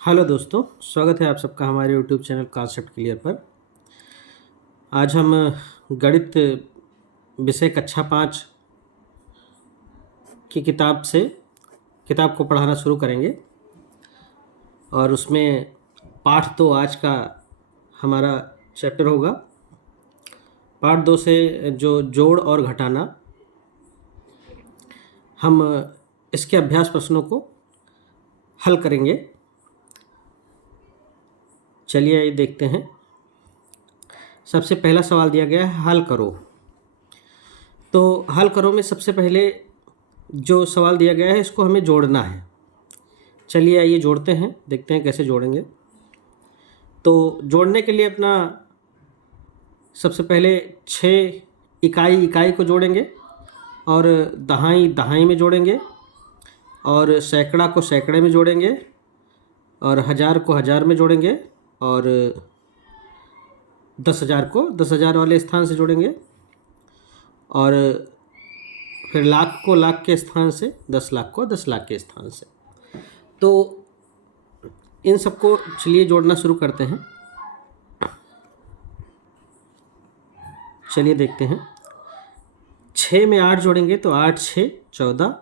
Hello दोस्तों, स्वागत है आप सबका हमारे यूट्यूब चैनल कॉन्सेप्ट क्लियर पर। आज हम गणित विषय कक्षा 5 की किताब को पढ़ाना शुरू करेंगे और उसमें पाठ 2 आज का हमारा चैप्टर होगा। पाठ 2 से जो जोड़ और घटाना, हम इसके अभ्यास प्रश्नों को हल करेंगे। चलिए ये देखते हैं। सबसे पहला सवाल दिया गया है, हल करो। तो हल करो में सबसे पहले जो सवाल दिया गया है, इसको हमें जोड़ना है। चलिए आइए जोड़ते हैं, देखते हैं कैसे जोड़ेंगे। तो जोड़ने के लिए अपना सबसे पहले 6 इकाई को जोड़ेंगे और दहाई में जोड़ेंगे और सैकड़ा को सैकड़े में जोड़ेंगे और हज़ार को हज़ार में जोड़ेंगे और 10,000 को 10,000 वाले स्थान से जोड़ेंगे और फिर लाख को लाख के स्थान से, 10 लाख को 10 लाख के स्थान से। तो इन सबको चलिए जोड़ना शुरू करते हैं। चलिए देखते हैं। 6 में 8 जोड़ेंगे तो 8 6 14,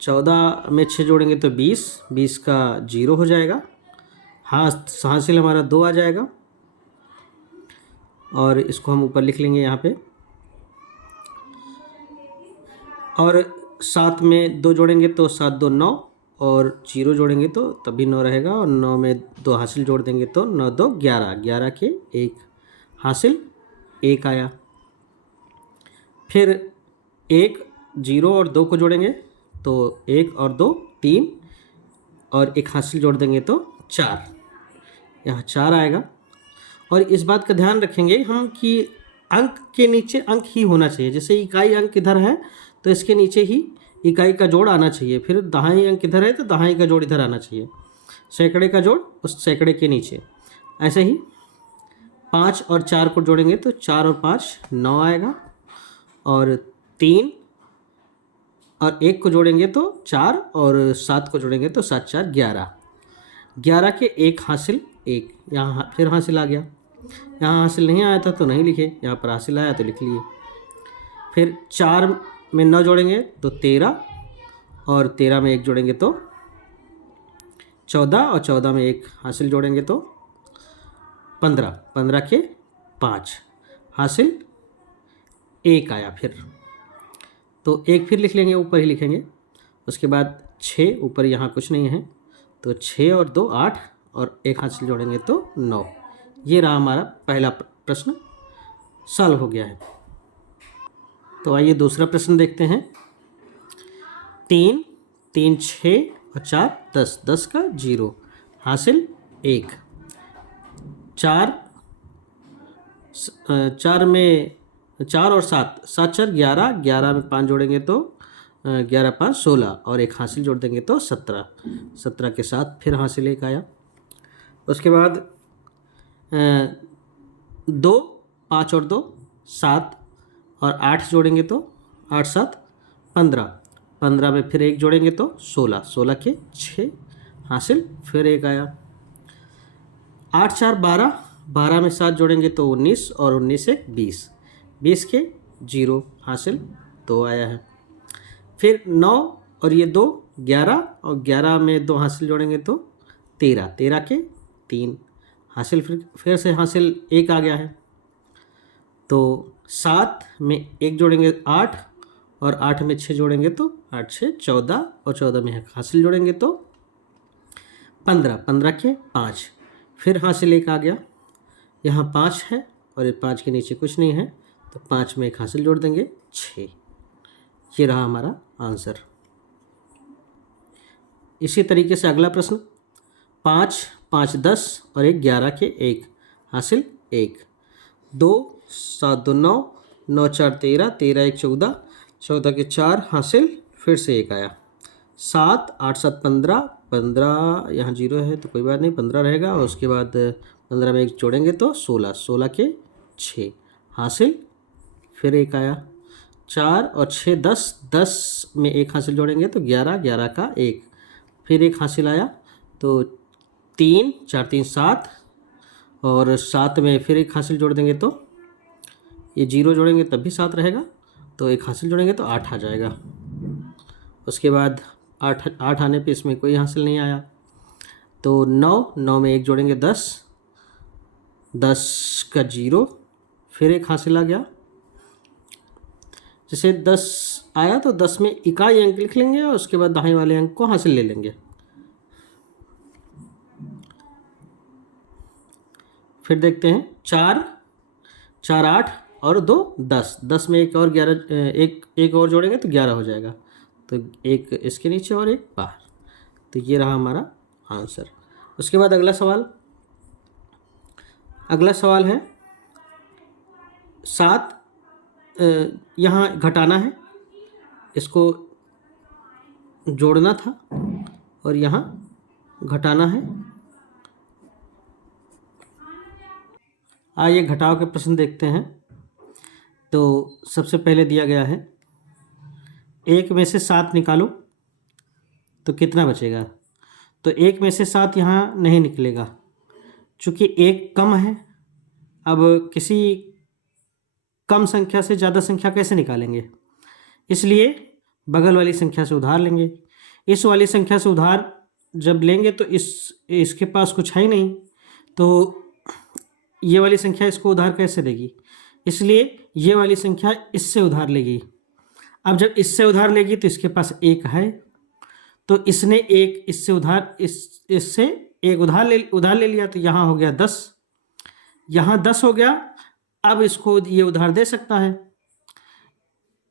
14 में 6 जोड़ेंगे तो 20, 20 का 0 हो जाएगा। हासिल हमारा 2 आ जाएगा और इसको हम ऊपर लिख लेंगे यहाँ पे। और 7 में 2 जोड़ेंगे तो 7 2 9 और 0 जोड़ेंगे तो तभी 9 रहेगा और 9 में 2 हासिल जोड़ देंगे तो 9 2 11, 11 के 1 हासिल 1 आया। फिर 1 0 और 2 को जोड़ेंगे तो 1 और 2 3 और 1 हासिल जोड़ देंगे तो 4, यहाँ 4 आएगा। और इस बात का ध्यान रखेंगे हम कि अंक के नीचे अंक ही होना चाहिए। जैसे इकाई अंक इधर है तो इसके नीचे ही इकाई का जोड़ आना चाहिए। फिर दहाई अंक इधर है तो दहाई का जोड़ इधर आना चाहिए। सैकड़े का जोड़ उस सैकड़े के नीचे। ऐसे ही 5 और 4 को जोड़ेंगे तो 4 और 5 9 आएगा और 3 और 1 को जोड़ेंगे तो 4 और 7 को जोड़ेंगे तो 7 4 11, 11 के 1 हासिल 1, यहाँ फिर हासिल आ गया। यहाँ हासिल नहीं आया था तो नहीं लिखे, यहाँ पर हासिल आया तो लिख लिए। फिर 4 में 9 जोड़ेंगे तो 13 और 13 में 1 जोड़ेंगे तो 14 और 14 में 1 हासिल जोड़ेंगे तो 15, 15 के 5 हासिल 1 आया। फिर तो 1 फिर लिख लेंगे, ऊपर ही लिखेंगे। उसके बाद 6, ऊपर यहाँ कुछ नहीं है तो 6 और 2 8 और 1 हासिल जोड़ेंगे तो 9। ये रहा हमारा पहला प्रश्न, सॉल्व हो गया है। तो आइए दूसरा प्रश्न देखते हैं। 3 3 6 और 4 10, 10 का 0 हासिल 1, 4 में 4 और 7, 7 4 11, 11 में 5 जोड़ेंगे तो 11 5 16 और 1 हासिल जोड़ देंगे तो 17, 17 के साथ फिर हासिल 1 आया। उसके बाद 2 5 और 2 7 और 8 जोड़ेंगे तो 8 7 15, 15 में फिर 1 जोड़ेंगे तो 16, 16 के 6 हासिल फिर 1 आया। 8 4 12, 12 में 7 जोड़ेंगे तो 19 और 19 से 20, 20 के 0 हासिल 2 आया है। फिर 9 और ये 2 11 और 11 में 2 हासिल जोड़ेंगे तो 13, 13 के 3 हासिल फिर से हासिल 1 आ गया है। तो 7 में 1 जोड़ेंगे 8 और 8 में 6 जोड़ेंगे तो 8 6 14 और 14 में हासिल जोड़ेंगे तो 15, 15 के 5 फिर हासिल 1 आ गया। यहाँ 5 है और ये 5 के नीचे कुछ नहीं है तो 5 में 1 हासिल जोड़ देंगे 6। ये रहा हमारा आंसर। इसी तरीके से अगला प्रश्न 5 5 10 और 1 11 के 1 हासिल 1, 2 7 2 9, 9 4 13, 13 1 14, 14 के 4 हासिल फिर से 1 आया। 7 8 7 15, 15 यहाँ 0 है तो कोई बात नहीं, 15 रहेगा और उसके बाद 15 में 1 जोड़ेंगे तो 16, 16 के 6 हासिल फिर 1 आया। 4 और 6 10, 10 में 1 हासिल जोड़ेंगे तो 11, 11 का 1 फिर 1 हासिल आया। तो 3, 4 3 7, और 7 में फिर एक हासिल जोड़ देंगे तो ये 0 जोड़ेंगे तब भी 7 रहेगा, तो एक हासिल जोड़ेंगे तो 8 आ जाएगा। उसके बाद 8 आने पे इसमें कोई हासिल नहीं आया, तो 9 में एक जोड़ेंगे 10, 10 का 0, फिर एक हासिल आ गया। जैसे 10 आया तो 10 में इकाई अंक लिख लेंगे और उसके बाद दाहिने वाले अंक को हासिल ले लेंगे। फिर देखते हैं 4 4 8 और 2 10, 10 में एक और 11, एक और जोड़ेंगे तो 11 हो जाएगा, तो एक इसके नीचे और एक बाहर, तो ये रहा हमारा आंसर। उसके बाद अगला सवाल है 7, यहाँ घटाना है, इसको जोड़ना था और यहाँ घटाना है। आइए घटाव के प्रश्न देखते हैं। तो सबसे पहले दिया गया है 1 में से 7 निकालो तो कितना बचेगा। तो 1 में से 7 यहाँ नहीं निकलेगा, चूँकि 1 कम है। अब किसी कम संख्या से ज़्यादा संख्या कैसे निकालेंगे, इसलिए बगल वाली संख्या से उधार लेंगे। इस वाली संख्या से उधार जब लेंगे तो इसके पास कुछ है ही नहीं, तो ये वाली संख्या इसको उधार कैसे देगी, इसलिए ये वाली संख्या इससे उधार लेगी। अब जब इससे उधार लेगी तो इसके पास 1 है, तो इसने एक इससे उधार इससे एक उधार ले लिया, तो यहाँ हो गया 10, यहाँ 10 हो गया। अब इसको ये उधार दे सकता है,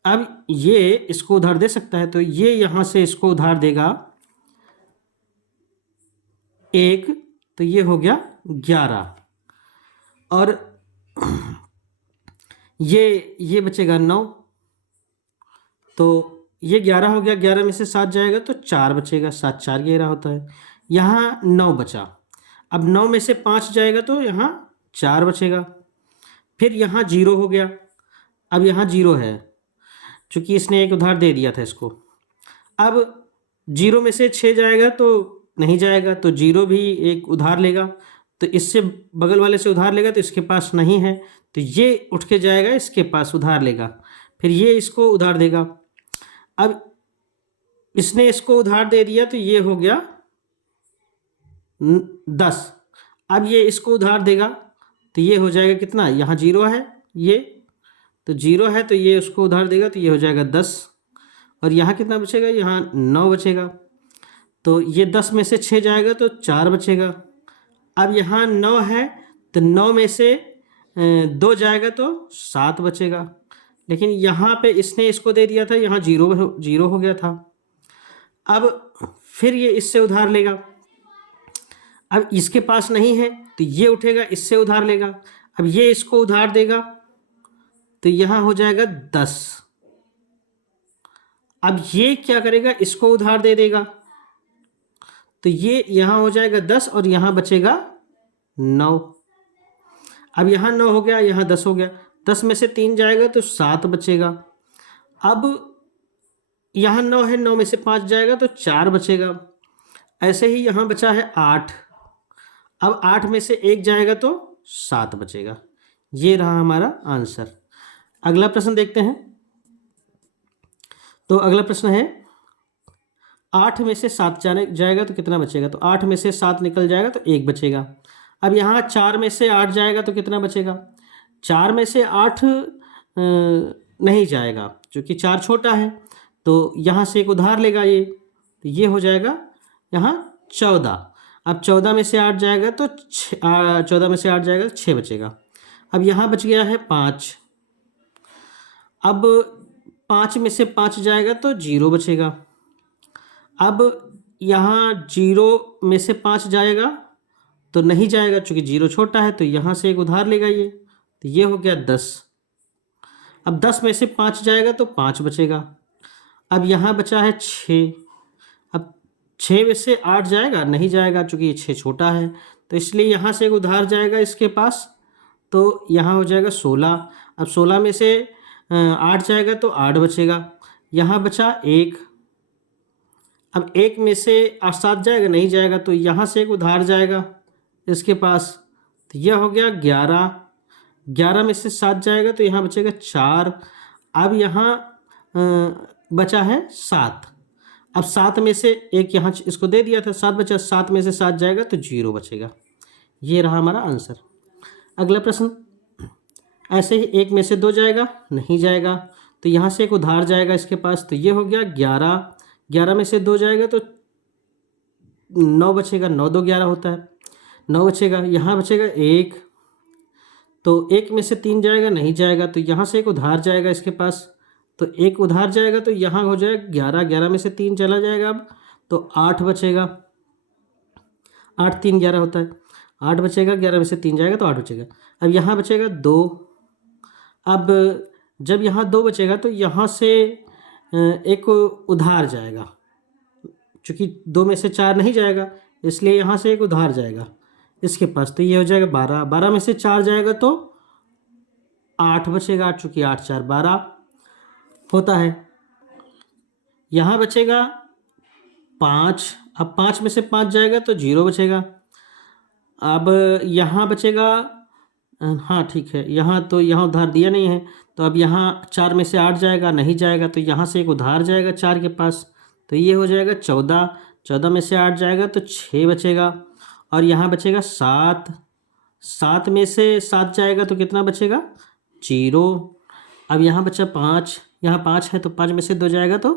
अब ये इसको उधार दे सकता है, तो ये यहाँ से इसको उधार देगा 1, तो ये हो गया 11, और ये बचेगा 9, तो ये 11 हो गया। 11 में से 7 जाएगा तो 4 बचेगा, 7 4 11 होता है। यहाँ 9 बचा। अब 9 में से 5 जाएगा तो यहाँ 4 बचेगा। फिर यहाँ 0 हो गया, अब यहाँ 0 है, चूँकि इसने एक उधार दे दिया था इसको। अब 0 में से 6 जाएगा तो नहीं जाएगा, तो 0 भी एक उधार लेगा, तो इससे बगल वाले से उधार लेगा तो इसके पास नहीं है, तो ये उठ के जाएगा इसके पास उधार लेगा, फिर ये इसको उधार देगा। अब इसने इसको उधार दे दिया तो ये हो गया 10। अब ये इसको उधार देगा तो ये हो जाएगा कितना, यहाँ 0 है, ये तो 0 है, तो ये उसको उधार देगा तो ये हो जाएगा 10, और यहाँ कितना बचेगा, यहाँ 9 बचेगा। तो ये 10 में से 6 जाएगा तो 4 बचेगा। अब यहाँ 9 है, तो 9 में से 2 जाएगा तो 7 बचेगा, लेकिन यहाँ पे इसने इसको दे दिया था, यहाँ 0 हो गया था। अब फिर ये इससे उधार लेगा, अब इसके पास नहीं है तो ये उठेगा इससे उधार लेगा। अब ये इसको उधार देगा तो यहाँ हो जाएगा 10। अब ये क्या करेगा, इसको उधार दे देगा, तो ये यहाँ हो जाएगा 10 और यहाँ बचेगा 9। अब यहाँ 9 हो गया, यहाँ 10 हो गया, 10 में से 3 जाएगा तो 7 बचेगा। अब यहाँ 9 है, 9 में से 5 जाएगा तो 4 बचेगा। ऐसे ही यहाँ बचा है 8, अब 8 में से 1 जाएगा तो 7 बचेगा। ये रहा हमारा आंसर। अगला प्रश्न देखते हैं। तो अगला प्रश्न है 8 में से 7 जाएगा तो कितना बचेगा। तो 8 में से 7 निकल जाएगा तो 1 बचेगा। अब यहाँ 4 में से 8 जाएगा तो कितना बचेगा। 4 में से 8 नहीं जाएगा, क्योंकि 4 छोटा है, तो यहाँ से एक उधार लेगा ये, तो ये हो जाएगा यहाँ 14। अब 14 में से 8 जाएगा तो 14 में से 8 जाएगा तो 6 बचेगा। अब यहाँ बच गया है 5। अब 5 में से 5 जाएगा तो 0 बचेगा। अब यहाँ 0 में से 5 जाएगा तो नहीं जाएगा, चूँकि 0 छोटा है, तो यहाँ से एक उधार लेगा ये, तो ये हो गया 10। अब 10 में से 5 जाएगा तो 5 बचेगा। अब यहाँ बचा है 6। अब 6 में से 8 जाएगा, नहीं जाएगा, चूँकि ये 6 छोटा है, तो इसलिए यहाँ से एक उधार जाएगा इसके पास, तो यहाँ हो जाएगा 16। अब 16 में से 8 जाएगा तो 8 बचेगा। यहाँ बचा 1। अब एक में से 8 7 जाएगा, नहीं जाएगा, तो यहाँ से एक उधार जाएगा इसके पास, तो यह हो गया 11। 11 में से 7 जाएगा तो यहाँ बचेगा 4। अब यहाँ बचा है 7। अब 7 में से एक यहाँ इसको दे दिया था, 7 बचा, 7 में से 7 जाएगा तो 0 बचेगा। ये रहा हमारा आंसर। अगला प्रश्न, ऐसे ही 1 में से 2 जाएगा, नहीं जाएगा, तो यहाँ से एक उधार जाएगा इसके पास, तो ये हो गया 11। 11 में से 2 जाएगा तो 9 बचेगा, 9 2 11 होता है, 9 बचेगा। यहाँ बचेगा 1, तो 1 में से 3 जाएगा, नहीं जाएगा, तो यहाँ से एक उधार जाएगा इसके पास, तो एक उधार जाएगा तो यहाँ हो जाएगा 11। 11 में से 3 चला जाएगा अब, तो 8 बचेगा। 8 3 11 होता है, 8 बचेगा। 11 में से 3 जाएगा तो 8 बचेगा। अब यहाँ बचेगा 2। अब जब यहाँ 2 बचेगा तो यहाँ से एक उधार जाएगा, चूँकि 2 में से 4 नहीं जाएगा इसलिए यहाँ से एक उधार जाएगा इसके पास, तो ये हो जाएगा 12। 12 में से 4 जाएगा तो 8 बचेगा, चूँकि 8 4 12 होता है। यहाँ बचेगा 5। अब 5 में से 5 जाएगा तो 0 बचेगा। अब यहाँ बचेगा, हाँ ठीक है, यहाँ तो यहाँ उधार दिया नहीं है, तो अब यहाँ 4 में से 8 जाएगा, नहीं जाएगा, तो यहाँ से एक उधार जाएगा 4 के पास, तो ये हो जाएगा 14। 14 में से 8 जाएगा तो 6 बचेगा। और यहाँ बचेगा 7। 7 में से 7 जाएगा तो कितना बचेगा, 0। अब यहाँ बचा 5, यहाँ 5 है तो 5 में से 2 जाएगा तो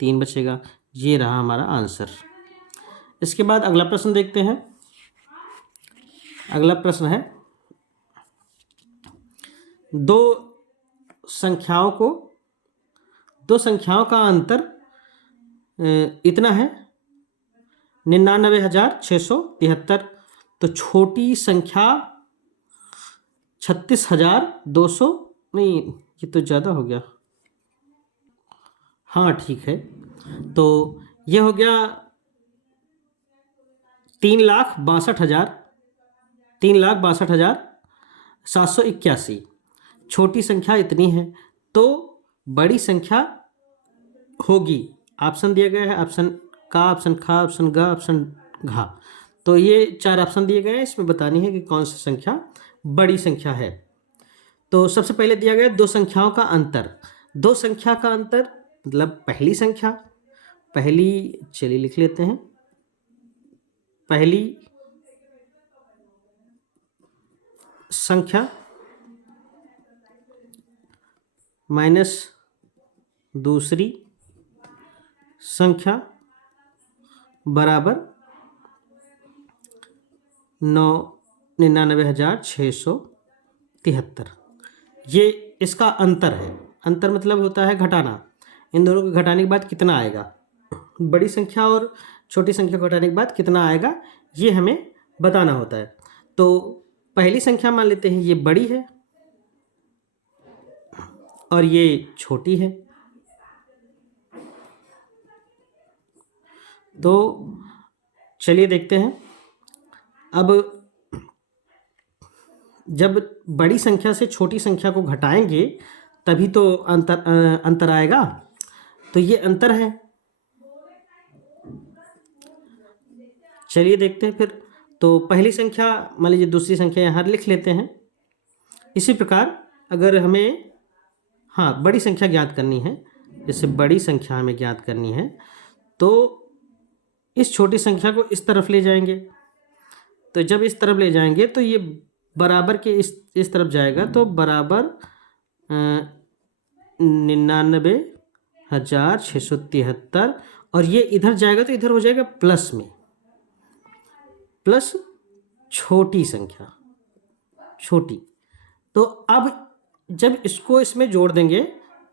3 बचेगा। ये रहा हमारा आंसर। इसके बाद अगला प्रश्न देखते हैं। अगला प्रश्न है, दो संख्याओं का अंतर इतना है 99,673, तो छोटी संख्या 36,200, नहीं ये तो ज़्यादा हो गया, हाँ ठीक है, तो ये हो गया 3,62,781। छोटी संख्या इतनी है, तो बड़ी संख्या होगी। ऑप्शन दिया गया है, ऑप्शन का, ऑप्शन खा, ऑप्शन ग, ऑप्शन घा, तो ये 4 ऑप्शन दिए गए हैं, इसमें बतानी है कि कौन सी संख्या बड़ी संख्या है। तो सबसे पहले दिया गया 2 संख्याओं का अंतर। 2 संख्या का अंतर मतलब पहली संख्या, पहली, चलिए लिख लेते हैं, पहली संख्या माइनस दूसरी संख्या बराबर 99,673। ये इसका अंतर है। अंतर मतलब होता है घटाना। इन दोनों को घटाने के बाद कितना आएगा, बड़ी संख्या और छोटी संख्या को घटाने के बाद कितना आएगा, ये हमें बताना होता है। तो पहली संख्या मान लेते हैं ये बड़ी है और ये छोटी है, तो चलिए देखते हैं। अब जब बड़ी संख्या से छोटी संख्या को घटाएंगे तभी तो अंतर आएगा, तो ये अंतर है। चलिए देखते हैं फिर। तो पहली संख्या मान लीजिए, दूसरी संख्या यहाँ लिख लेते हैं। इसी प्रकार अगर हमें बड़ी संख्या ज्ञात करनी है, जैसे बड़ी संख्या हमें ज्ञात करनी है, तो इस छोटी संख्या को इस तरफ ले जाएंगे। तो जब इस तरफ ले जाएंगे तो ये बराबर के इस तरफ जाएगा, तो बराबर 99,673, और ये इधर जाएगा तो इधर हो जाएगा प्लस में, प्लस छोटी संख्या, छोटी। तो अब जब इसको इसमें जोड़ देंगे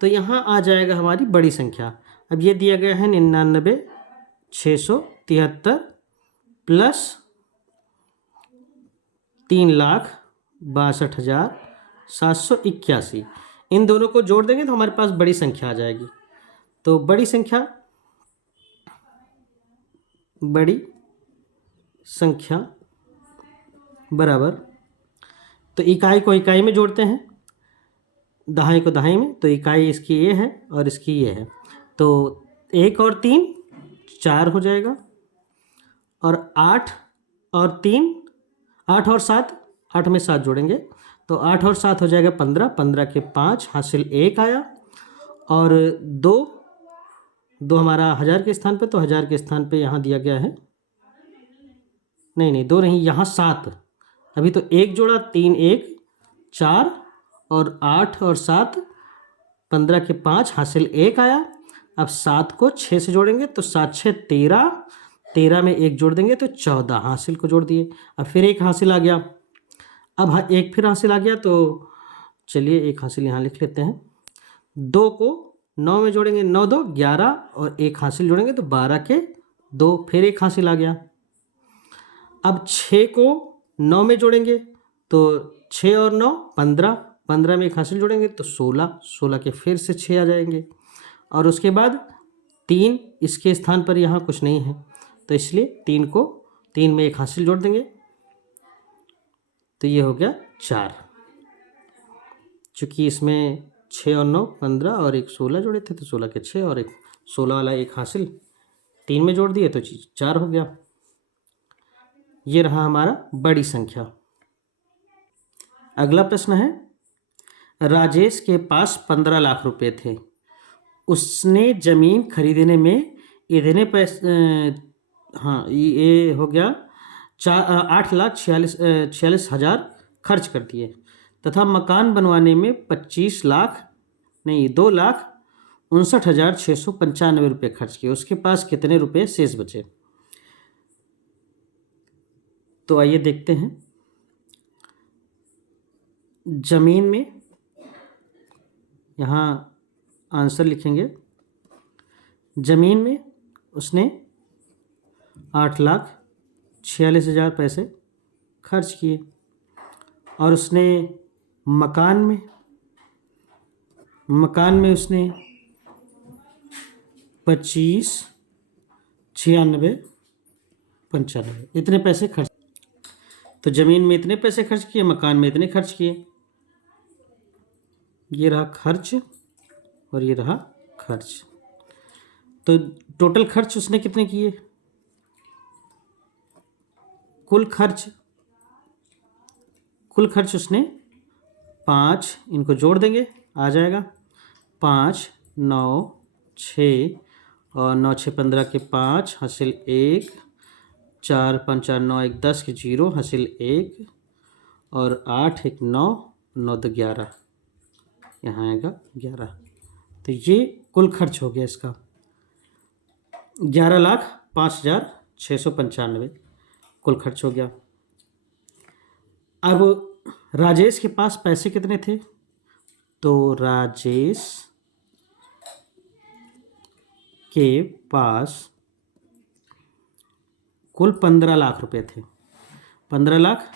तो यहाँ आ जाएगा हमारी बड़ी संख्या। अब ये दिया गया है 99,673 प्लस 3,62,781। इन दोनों को जोड़ देंगे तो हमारे पास बड़ी संख्या आ जाएगी। तो बड़ी संख्या बराबर, तो इकाई को इकाई में जोड़ते हैं, दहाई को दहाई में, तो इकाई इसकी ये है और इसकी ये है, तो 1 और 3 4 हो जाएगा, और 8 और 3, 8 और 7, 8 में 7 जोड़ेंगे तो 8 और 7 हो जाएगा 15, 15 के 5 हासिल 1 आया, और 2 2 हमारा 1000 के स्थान पे, तो 1000 के स्थान पे यहाँ दिया गया है, नहीं 2 नहीं, यहाँ 7, अभी तो 1 जोड़ा, 3 1 4, और 8 और 7, 15 के 5 हासिल 1 आया। अब 7 को 6 से जोड़ेंगे तो 7 6 13, 13 में 1 जोड़ देंगे तो 14, हासिल को जोड़ दिए। अब फिर 1 हासिल आ गया, अब 1 फिर हासिल आ गया, तो चलिए 1 हासिल यहाँ लिख लेते हैं। 2 को 9 में जोड़ेंगे, 9 2 11, और 1 हासिल जोड़ेंगे तो 12 के 2, फिर 1 हासिल आ गया। अब 6 को 9 में जोड़ेंगे तो 6 और 9 15, 15 में 1 हासिल जोड़ेंगे तो 16, 16 के फिर से 6 आ जाएंगे, और उसके बाद 3, इसके स्थान पर यहाँ कुछ नहीं है तो इसलिए 3 में 1 हासिल जोड़ देंगे तो ये हो गया 4। चूँकि इसमें 6 और 9 15 और 1 16 जोड़े थे तो 16 के 6 और 1 16 वाला 1 हासिल 3 में जोड़ दिए तो 4 हो गया। ये रहा हमारा बड़ी संख्या। अगला प्रश्न है, राजेश के पास 15 लाख रुपए थे, उसने ज़मीन खरीदने में इतने पैसे, हाँ ये हो गया 8,46,46,000 खर्च कर दिए, तथा मकान बनवाने में 2,59,695 रुपये खर्च किए, उसके पास कितने रुपये शेष बचे? तो आइए देखते हैं। ज़मीन में यहाँ आंसर लिखेंगे। ज़मीन में उसने 8,46,000 पैसे खर्च किए, और उसने मकान में उसने 25, 96, 95 इतने पैसे खर्च। तो ज़मीन में इतने पैसे खर्च किए, मकान में इतने खर्च किए, ये रहा खर्च और ये रहा खर्च। तो टोटल खर्च उसने कितने किए? कुल खर्च उसने 5, इनको जोड़ देंगे आ जाएगा 5 9 6, और 9 6 15 के 5 हासिल 1, 4 5 4 9 1 10 के 0 हासिल 1, और 8 1 9 9 2 11, यहाँ आएगा 11। तो ये कुल खर्च हो गया इसका 11,05,695 कुल खर्च हो गया। अब राजेश के पास पैसे कितने थे? तो राजेश के पास कुल 15 लाख रुपए थे, 15 लाख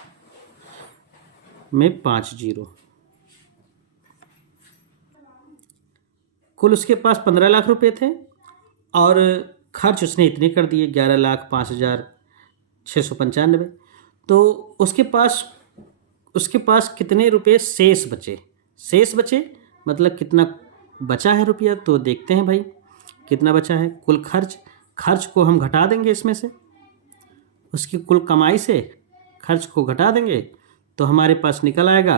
में 5 जीरो, कुल उसके पास 15 लाख रुपए थे और खर्च उसने इतने कर दिए 11,05,695। तो उसके पास कितने रुपए शेष बचे मतलब कितना बचा है रुपया, तो देखते हैं भाई कितना बचा है। कुल खर्च को हम घटा देंगे, इसमें से उसकी कुल कमाई से खर्च को घटा देंगे तो हमारे पास निकल आएगा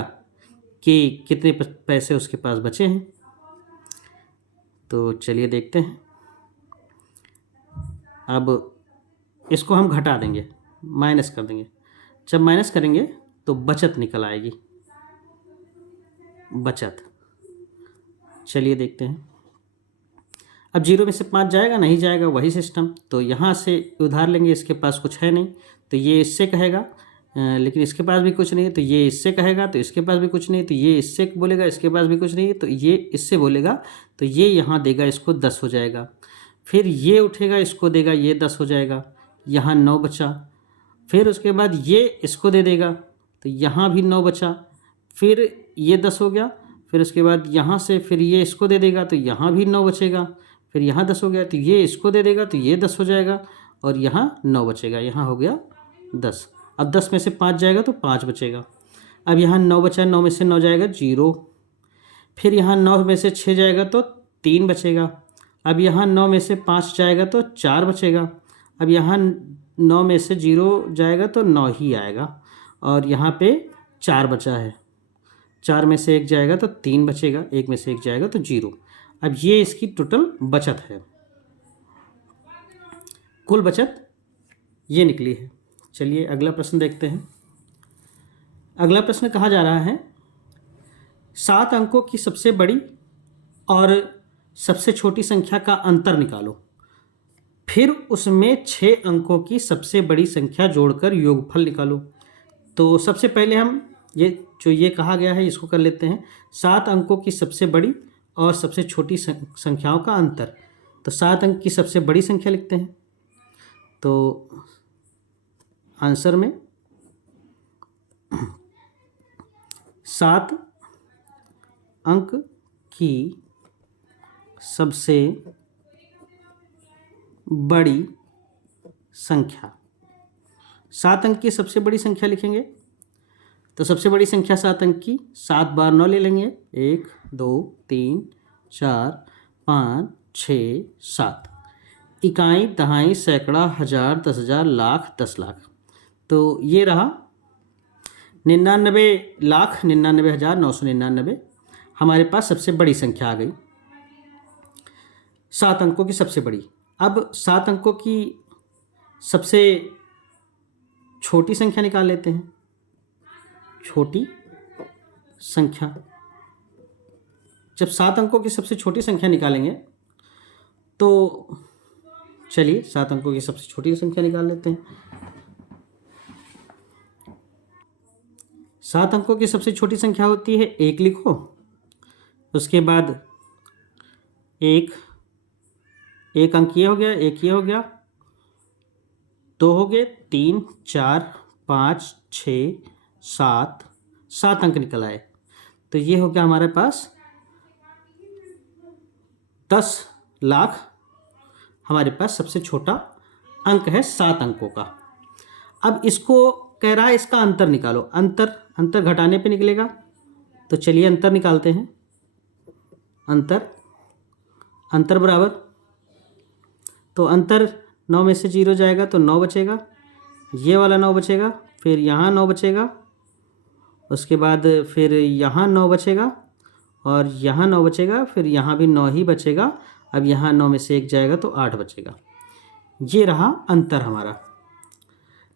कि कितने पैसे उसके पास बचे हैं। तो चलिए देखते हैं। अब इसको हम घटा देंगे, माइनस कर देंगे। जब माइनस करेंगे तो बचत निकल आएगी, बचत। चलिए देखते हैं। अब 0 में से 5 जाएगा, नहीं जाएगा, वही सिस्टम। तो यहाँ से उधार लेंगे, इसके पास कुछ है नहीं तो ये इससे कहेगा, लेकिन इसके पास भी कुछ नहीं है तो ये इससे कहेगा, तो इसके पास भी कुछ नहीं तो ये इससे बोलेगा, इसके पास भी कुछ नहीं है तो ये इससे बोलेगा, तो ये यहाँ देगा, इसको 10 हो जाएगा। फिर ये उठेगा, इसको देगा, ये 10 हो जाएगा, यहाँ 9 बचा। फिर उसके बाद ये इसको दे देगा तो यहाँ भी 9 बचा। फिर ये 10 हो गया। फिर उसके बाद यहाँ से फिर ये इसको दे देगा तो यहाँ भी 9 बचेगा। फिर यहाँ 10 हो गया तो ये इसको दे देगा तो ये 10 हो जाएगा, और यहाँ 9 बचेगा, यहाँ हो गया 10। अब 10 में से 5 जाएगा तो 5 बचेगा। अब यहाँ 9 बचा, 9 में से 9 जाएगा 0। फिर यहाँ 9 में से 6 जाएगा तो 3 बचेगा। अब यहाँ 9 में से 5 जाएगा तो 4 बचेगा। अब यहाँ 9 में से 0 जाएगा तो 9 ही आएगा, और यहाँ पे 4 बचा है। 4 में से 1 जाएगा तो 3 बचेगा, 1 में से 1 जाएगा तो 0। अब ये इसकी टोटल बचत है, कुल बचत ये निकली है। चलिए अगला प्रश्न देखते हैं। अगला प्रश्न कहा जा रहा है 7 अंकों की सबसे बड़ी और सबसे छोटी संख्या का अंतर निकालो, फिर उसमें 6 अंकों की सबसे बड़ी संख्या जोड़कर योगफल निकालो। तो सबसे पहले हम ये कहा गया है इसको कर लेते हैं। 7 अंकों की सबसे बड़ी और सबसे छोटी संख्याओं का अंतर। तो 7 अंक की सबसे बड़ी संख्या लिखते हैं। तो आंसर में 7 अंक की सबसे बड़ी संख्या, 7 अंक की सबसे बड़ी संख्या लिखेंगे। तो सबसे बड़ी संख्या 7 अंक की 7 बार 9 ले लेंगे। 1 2 3 4 5 6 7। इकाई, दहाई, सैकड़ा, हजार, 10,000, लाख, 10 लाख। तो ये रहा 99,99,999 हमारे पास सबसे बड़ी संख्या आ गई, 7 अंकों की सबसे बड़ी। अब 7 अंकों की सबसे छोटी संख्या निकाल लेते हैं। छोटी संख्या, जब 7 अंकों की सबसे छोटी संख्या निकालेंगे तो चलिए 7 अंकों की सबसे छोटी संख्या निकाल लेते हैं। 7 अंकों की सबसे छोटी संख्या होती है 1 लिखो, उसके बाद एक अंक ये हो गया, 1 ये हो गया, 2 हो गए, 3 4 5 6 7 अंक निकल आए। तो ये हो गया हमारे पास 10 लाख। हमारे पास सबसे छोटा अंक है 7 अंकों का। अब इसको कह रहा है इसका अंतर निकालो। अंतर घटाने पे निकलेगा। तो चलिए अंतर निकालते हैं। अंतर बराबर, तो अंतर 9 में से 0 जाएगा तो 9 बचेगा, ये वाला 9 बचेगा, फिर यहाँ 9 बचेगा, उसके बाद फिर यहाँ 9 बचेगा और यहाँ 9 बचेगा, फिर यहाँ भी 9 ही बचेगा। अब यहाँ 9 में से 1 जाएगा तो 8 बचेगा। ये रहा अंतर हमारा।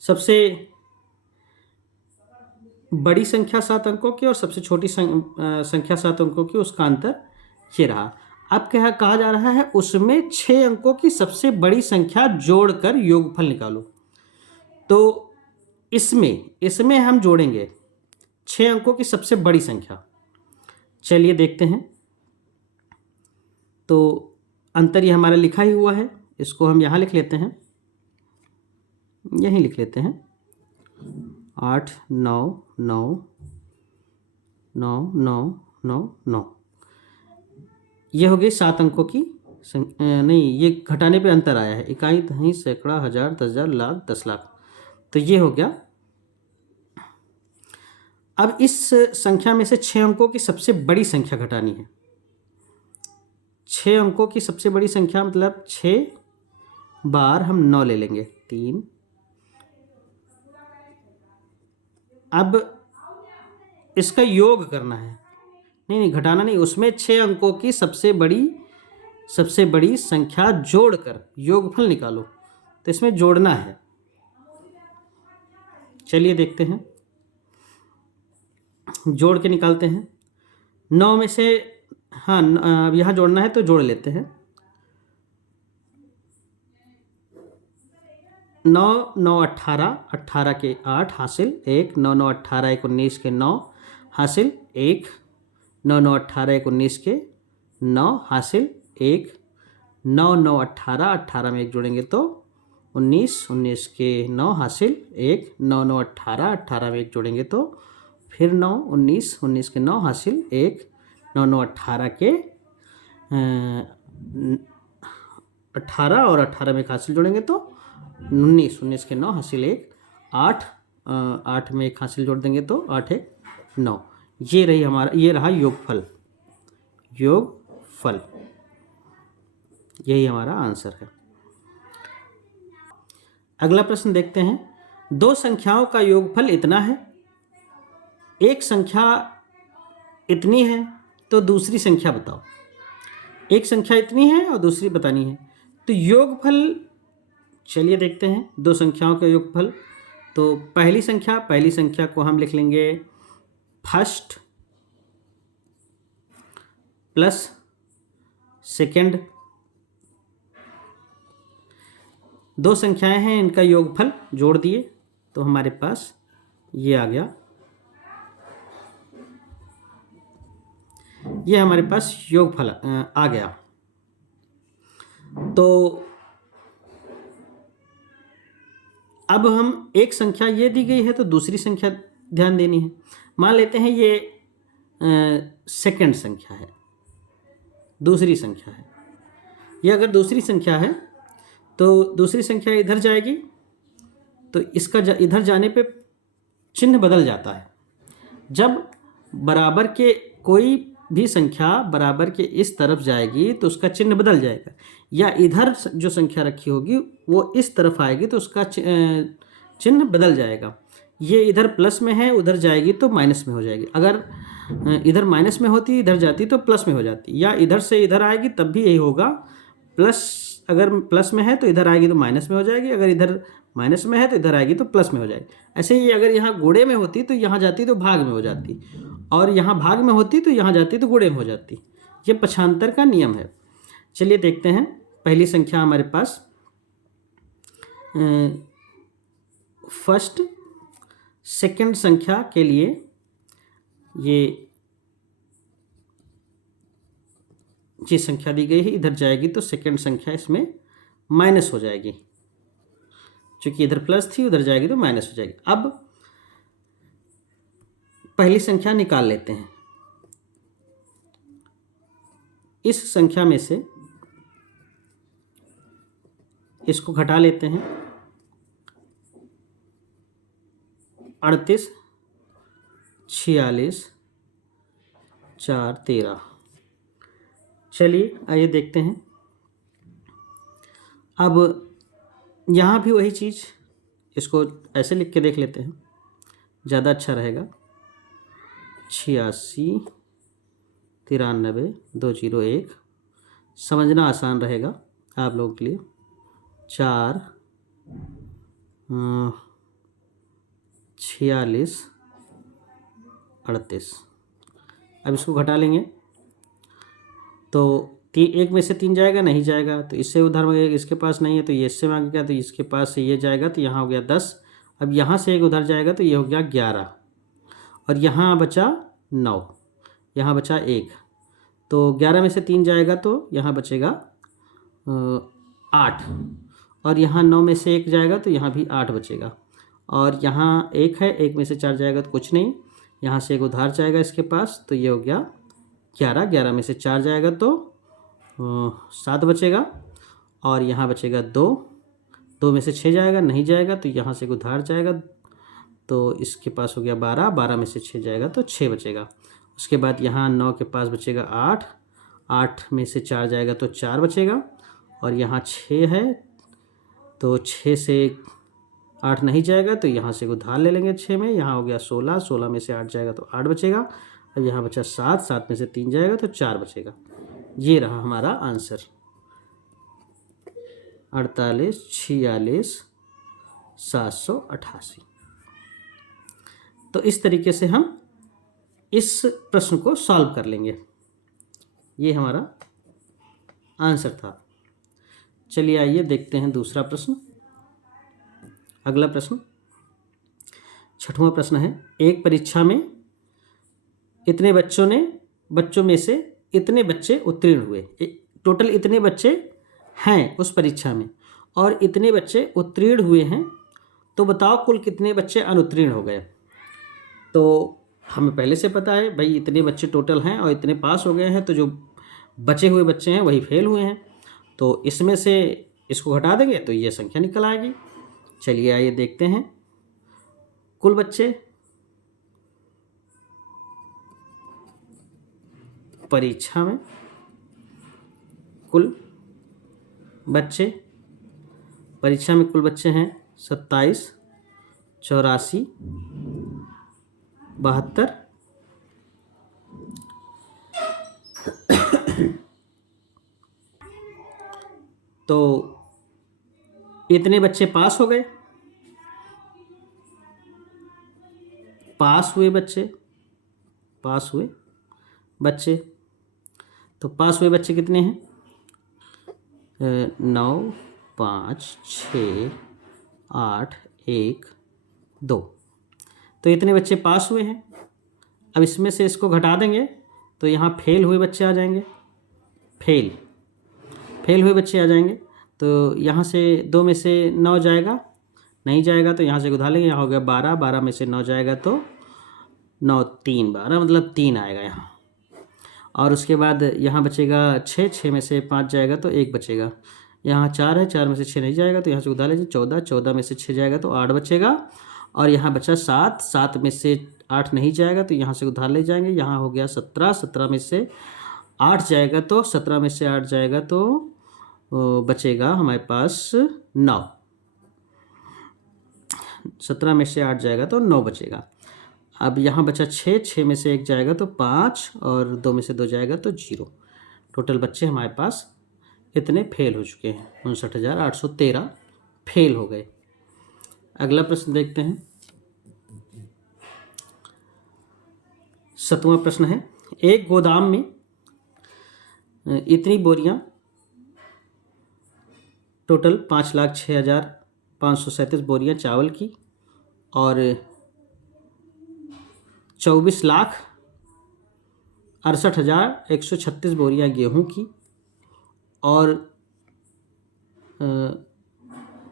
सबसे बड़ी संख्या 7 अंकों की और सबसे छोटी संख्या 7 अंकों की, उसका अंतर ये रहा। अब क्या कहा जा रहा है, उसमें 6 अंकों की सबसे बड़ी संख्या जोड़कर योगफल निकालो। तो इसमें हम जोड़ेंगे 6 अंकों की सबसे बड़ी संख्या। चलिए देखते हैं। तो अंतर ये हमारा लिखा ही हुआ है, इसको हम यहाँ लिख लेते हैं, यहीं लिख लेते हैं। 8 9 9 9 9 9 9। ये हो गई 7 अंकों की नहीं, ये घटाने पे अंतर आया है। इकाई, दहाई, सैकड़ा, हजार, 10,000, लाख, 10 लाख। तो ये हो गया। अब इस संख्या में से 6 अंकों की सबसे बड़ी संख्या घटानी है। 6 अंकों की सबसे बड़ी संख्या मतलब 6 बार हम 9 ले लेंगे। 3। अब इसका योग करना है। नहीं घटाना नहीं, उसमें 6 अंकों की सबसे बड़ी संख्या जोड़कर योगफल निकालो। तो इसमें जोड़ना है। चलिए देखते हैं, जोड़ के निकालते हैं। 9 में से, हाँ अब यहाँ जोड़ना है तो जोड़ लेते हैं। 9 9 18, 18 के 8 हासिल 1, 9 9 18 1 19 के 9 हासिल 1, 9 9 18 1 19 के 9 हासिल 1, 9 9 18, 18 में 1 जोड़ेंगे तो 19, 19 के 9 हासिल 1, 9 9 18, 18 में 1 जोड़ेंगे तो फिर 9, 19, 19 के 9 हासिल 1, 9 9 18 के 18 और 18 में 1 हासिल जोड़ेंगे तो 19, 19 के 9 हासिल 1, 8, 8 में 1 हासिल जोड़ देंगे तो 8 1 9। ये रहा योगफल। यही हमारा आंसर है। अगला प्रश्न देखते हैं। दो संख्याओं का योगफल इतना है, एक संख्या इतनी है, तो दूसरी संख्या बताओ। एक संख्या इतनी है और दूसरी बतानी है, तो योगफल चलिए देखते हैं। दो संख्याओं का योगफल, तो पहली संख्या को हम लिख लेंगे फर्स्ट प्लस सेकंड। दो संख्याएं हैं, इनका योगफल जोड़ दिए तो हमारे पास ये आ गया। ये हमारे पास योगफल आ गया। तो अब हम एक संख्या ये दी गई है तो दूसरी संख्या ध्यान देनी है। मान लेते हैं ये सेकंड संख्या है, दूसरी संख्या है। ये अगर दूसरी संख्या है तो दूसरी संख्या इधर जाएगी, तो इसका इधर जाने पे चिन्ह बदल जाता है। जब बराबर के कोई भी संख्या बराबर के इस तरफ जाएगी तो उसका चिन्ह बदल जाएगा, या इधर जो संख्या रखी होगी वो इस तरफ आएगी तो उसका चिन्ह बदल जाएगा। ये इधर प्लस में है, उधर जाएगी तो माइनस में हो जाएगी। अगर इधर माइनस में होती, इधर जाती तो प्लस में हो जाती, या इधर से इधर आएगी तब भी यही होगा। प्लस अगर प्लस में है तो इधर आएगी तो माइनस में हो जाएगी, अगर इधर माइनस में है तो इधर आएगी तो प्लस में हो जाएगी। ऐसे ही अगर यहाँ गुणे में होती तो यहाँ जाती तो भाग में हो जाती, और यहाँ भाग में होती तो यहाँ जाती तो गुणे में हो जाती। ये पक्षांतर का नियम है। चलिए देखते हैं। पहली संख्या हमारे पास फर्स्ट सेकंड संख्या के लिए ये संख्या दी गई है, इधर जाएगी तो सेकंड संख्या इसमें माइनस हो जाएगी, क्योंकि इधर प्लस थी, उधर जाएगी तो माइनस हो जाएगी। अब पहली संख्या निकाल लेते हैं। इस संख्या में से इसको घटा लेते हैं। 38, 46, 4, 13। चलिए आइए देखते हैं। अब यहाँ भी वही चीज़, इसको ऐसे लिख के देख लेते हैं, ज़्यादा अच्छा रहेगा। 86, 93, 201, समझना आसान रहेगा आप लोगों के लिए। 4, 46, 38। अब इसको घटा लेंगे तो एक में से 3 जाएगा, नहीं जाएगा, तो इससे उधार मांगेगा, इसके पास नहीं है तो ये इससे मांगेगा, तो इसके पास से ये जाएगा तो यहाँ हो गया 10। अब यहाँ से एक उधर जाएगा तो ये हो गया 11, और यहाँ बचा 9, यहाँ बचा 1, तो 11 में से 3 जाएगा तो यहाँ बचेगा 8, और यहाँ 9 में से 1 जाएगा तो यहाँ भी 8 बचेगा, और यहाँ 1 है, 1 में से 4 जाएगा तो कुछ नहीं, यहाँ से एक उधार जाएगा इसके पास तो ये हो गया 11, 11 में से 4 जाएगा तो 7 बचेगा, और यहाँ बचेगा 2, 2 में से 6 जाएगा, नहीं जाएगा तो यहाँ से एक उधार जाएगा तो इसके पास हो गया 12, 12 में से 6 जाएगा तो 6 बचेगा। उसके बाद यहाँ 9 के पास बचेगा 8, 8 में से 4 जाएगा तो 4 बचेगा, और यहाँ 6 है तो 6 से 8 नहीं जाएगा तो यहाँ से उधार ले लेंगे 6 में, यहाँ हो गया 16, 16 में से 8 जाएगा तो 8 बचेगा। अब यहाँ बचा 7, 7 में से 3 जाएगा तो 4 बचेगा। ये रहा हमारा आंसर, 48, 46, 788। तो इस तरीके से हम इस प्रश्न को सॉल्व कर लेंगे। ये हमारा आंसर था। चलिए आइए देखते हैं दूसरा प्रश्न। अगला प्रश्न 6वां प्रश्न है। एक परीक्षा में इतने बच्चों में से इतने बच्चे उत्तीर्ण हुए। टोटल इतने बच्चे हैं उस परीक्षा में और इतने बच्चे उत्तीर्ण हुए हैं, तो बताओ कुल कितने बच्चे अनुत्तीर्ण हो गए। तो हमें पहले से पता है भाई इतने बच्चे टोटल हैं और इतने पास हो गए हैं, तो जो बचे हुए बच्चे हैं वही फेल हुए हैं। तो इसमें से इसको घटा देंगे तो ये संख्या निकल आएगी। चलिए आइए देखते हैं। कुल बच्चे परीक्षा में कुल बच्चे, परीक्षा में कुल बच्चे हैं 27, 84, 72। तो इतने बच्चे पास हो गए, पास हुए बच्चे, पास हुए बच्चे। तो पास हुए बच्चे कितने हैं? 9, 5, 6, 8, 1, 2। तो इतने बच्चे पास हुए हैं। अब इसमें से इसको घटा देंगे तो यहाँ फेल हुए बच्चे आ जाएंगे, फेल हुए बच्चे आ जाएंगे। तो यहाँ से 2 में से 9 जाएगा, नहीं जाएगा तो यहाँ से उठा लेंगे, यहाँ हो गया 12, 12 में से 9 जाएगा तो 9, 3, 12, मतलब 3 आएगा यहाँ। और उसके बाद यहाँ बचेगा 6, 6 में से 5 जाएगा तो 1 बचेगा। यहाँ 4 है, 4 में से 6 नहीं जाएगा तो यहाँ से उठा लीजिए 14, 14 में से 6 जाएगा तो 8 बचेगा। और यहाँ बचा 7, 7 में से 8 नहीं जाएगा तो यहाँ से उधार ले जाएंगे, यहाँ हो गया 17, 17 में से 8 जाएगा तो 17 में से 8 जाएगा तो बचेगा हमारे पास 9। 17 में से 8 जाएगा तो 9 बचेगा। अब यहाँ बचा 6, 6 में से 1 जाएगा तो 5 और 2 में से 2 जाएगा तो 0। टोटल बच्चे हमारे पास इतने फेल हो चुके हैं, 59,813 फेल हो गए। अगला प्रश्न देखते हैं। 7वां प्रश्न है, एक गोदाम में इतनी बोरियां, टोटल 5,06,537 बोरियां चावल की और 24,68,136 बोरियां गेहूं की और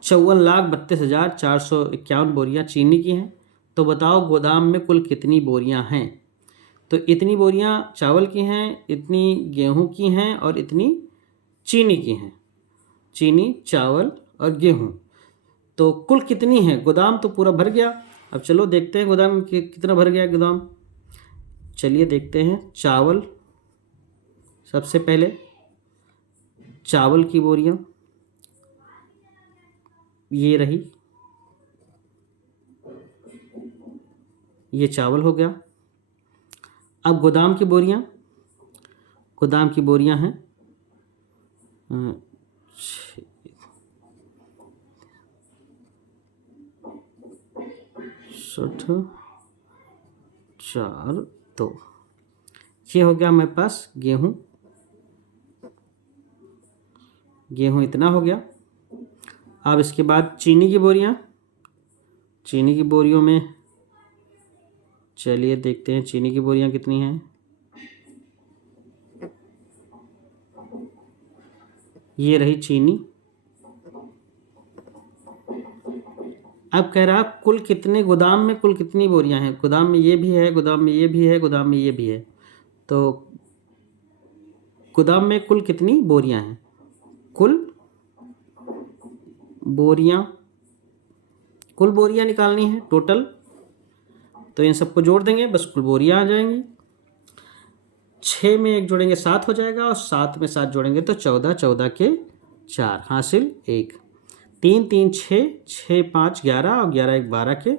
54,32,451 बोरियां चीनी की हैं। तो बताओ गोदाम में कुल कितनी बोरियां हैं? तो इतनी बोरियां चावल की हैं, इतनी गेहूं की हैं और इतनी चीनी की हैं। चीनी, चावल और गेहूं, तो कुल कितनी है? गोदाम तो पूरा भर गया। अब चलो देखते हैं गोदाम कितना भर गया गोदाम। चलिए देखते हैं। चावल, सबसे पहले चावल की बोरियां ये रही, ये चावल हो गया। अब गोदाम की बोरियां, गोदाम की बोरियां हैं 64,4,2। ये हो गया हमारे पास गेहूं, गेहूं इतना हो गया। अब इसके बाद चीनी की बोरियां, चीनी की बोरियों में चलिए देखते हैं चीनी की बोरियां कितनी हैं। ये रही चीनी। अब कह रहा कुल कितने, गोदाम में कुल कितनी बोरियां हैं? गोदाम में ये भी है, गोदाम में ये भी है, गोदाम में ये भी है। तो गोदाम में कुल कितनी बोरियां हैं? कुल बोरियां, कुल बोरियां निकालनी है टोटल। तो इन सबको जोड़ देंगे, बस कुल बोरियां आ जाएंगी। 6 में 1 जोड़ेंगे 7 हो जाएगा और 7 में 7 जोड़ेंगे तो 14, 14 के 4 हासिल 1। 3, 3, 6, 6, 5, 11 और 11, 1, 12 के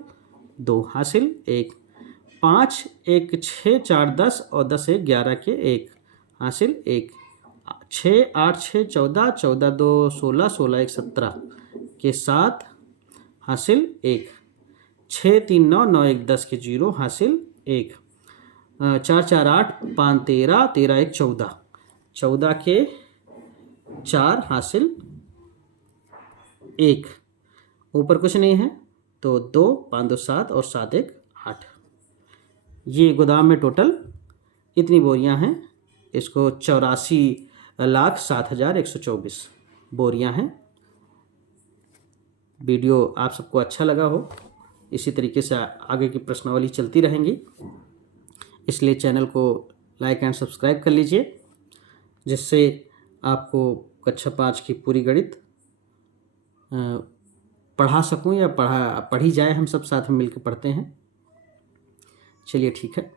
2 हासिल 1। 5, 1, 6, 4, 10 और 10, 1, 11 के 1 हासिल 1। 6, 8, 6, 14, 14, 2, 16, 16, 1, 17 के 7 हासिल 1। 6, 3, 9, 9, 1, 10 के 0 हासिल 1। 4, 4, 8, 5, 13, 13, 1, 14, 14 के 4 हासिल 1। ऊपर कुछ नहीं है तो 2, 5, 2, 7 और 7, 1, 8। ये गोदाम में टोटल इतनी बोरियां हैं। इसको 84,07,124 बोरियां हैं। वीडियो आप सबको अच्छा लगा हो, इसी तरीके से आगे की प्रश्नावली चलती रहेंगी, इसलिए चैनल को लाइक एंड सब्सक्राइब कर लीजिए, जिससे आपको कक्षा 5 की पूरी गणित पढ़ा सकूं या पढ़ी जाए, हम सब साथ में मिलकर पढ़ते हैं। चलिए ठीक है,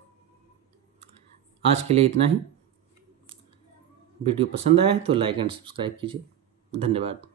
आज के लिए इतना ही। वीडियो पसंद आया है तो लाइक एंड सब्सक्राइब कीजिए। धन्यवाद।